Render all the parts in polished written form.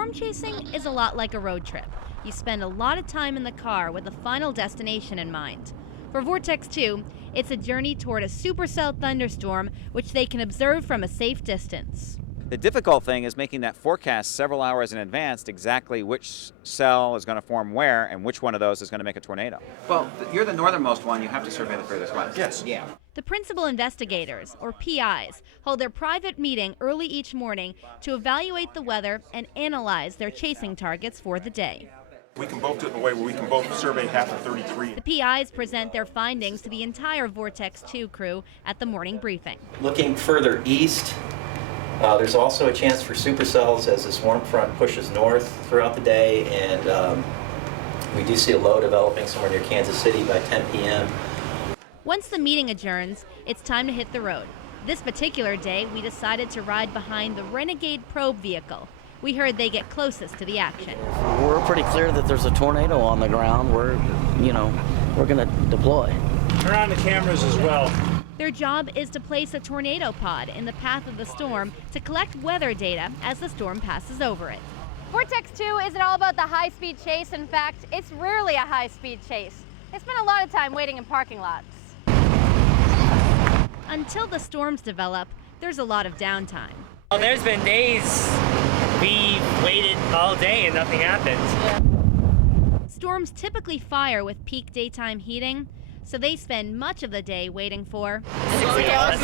Storm chasing is a lot like a road trip. You spend a lot of time in the car with a final destination in mind. For Vortex2, it's a journey toward a supercell thunderstorm, which they can observe from a safe distance. The difficult thing is making that forecast several hours in advance exactly which cell is going to form where and which one of those is going to make a tornado. Well, you're the northernmost one. You have to survey the furthest west. Yes. Yeah. The principal investigators, or PIs, hold their private meeting early each morning to evaluate the weather and analyze their chasing targets for the day. We can both do it in a way where we can both survey half of 33. The PIs present their findings to the entire Vortex2 crew at the morning briefing. Looking further east, there's also a chance for supercells as this warm front pushes north throughout the day, and we do see a low developing somewhere near Kansas City by 10 p.m. Once the meeting adjourns, it's time to hit the road. This particular day, we decided to ride behind the Renegade probe vehicle. We heard they get closest to the action. We're pretty clear that there's a tornado on the ground. We're going to deploy. Turn on the cameras as well. Their job is to place a tornado pod in the path of the storm to collect weather data as the storm passes over it. Vortex2 isn't all about the high-speed chase. In fact, it's rarely a high-speed chase. They spend a lot of time waiting in parking lots. Until the storms develop, there's a lot of downtime. Well, there's been days we waited all day and nothing happened. Yeah. Storms typically fire with peak daytime heating, so they spend much of the day waiting for 6 o'clock.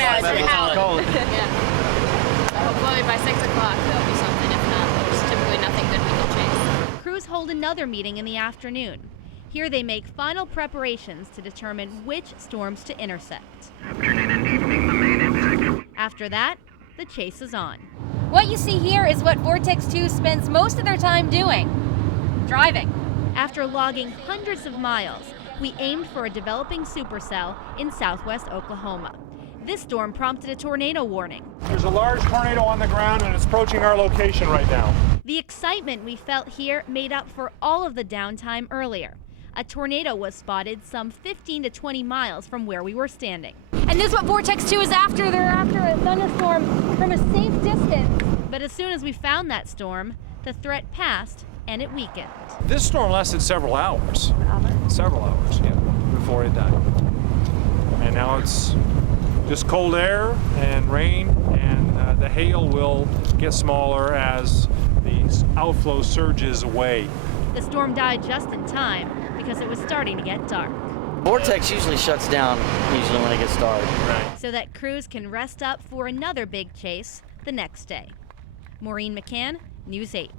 Hopefully by 6 o'clock there'll be something. If not, there's typically nothing good we can chase. Crews hold another meeting in the afternoon. Here they make final preparations to determine which storms to intercept. Afternoon and evening, the main impact. After that, the chase is on. What you see here is what Vortex2 spends most of their time doing: driving. After logging hundreds of miles, we aimed for a developing supercell in southwest Oklahoma. This storm prompted a tornado warning. There's a large tornado on the ground and it's approaching our location right now. The excitement we felt here made up for all of the downtime earlier. A tornado was spotted some 15 to 20 miles from where we were standing. And this is what Vortex2 is after. They're after a thunderstorm from a safe distance. But as soon as we found that storm, the threat passed and it weakened. This storm lasted several hours. Several hours, yeah, before it died. And now it's just cold air and rain, and the hail will get smaller as the outflow surges away. The storm died just in time because it was starting to get dark. Vortex usually shuts down when it gets dark. Right. So that crews can rest up for another big chase the next day. Maureen McCann, News 8.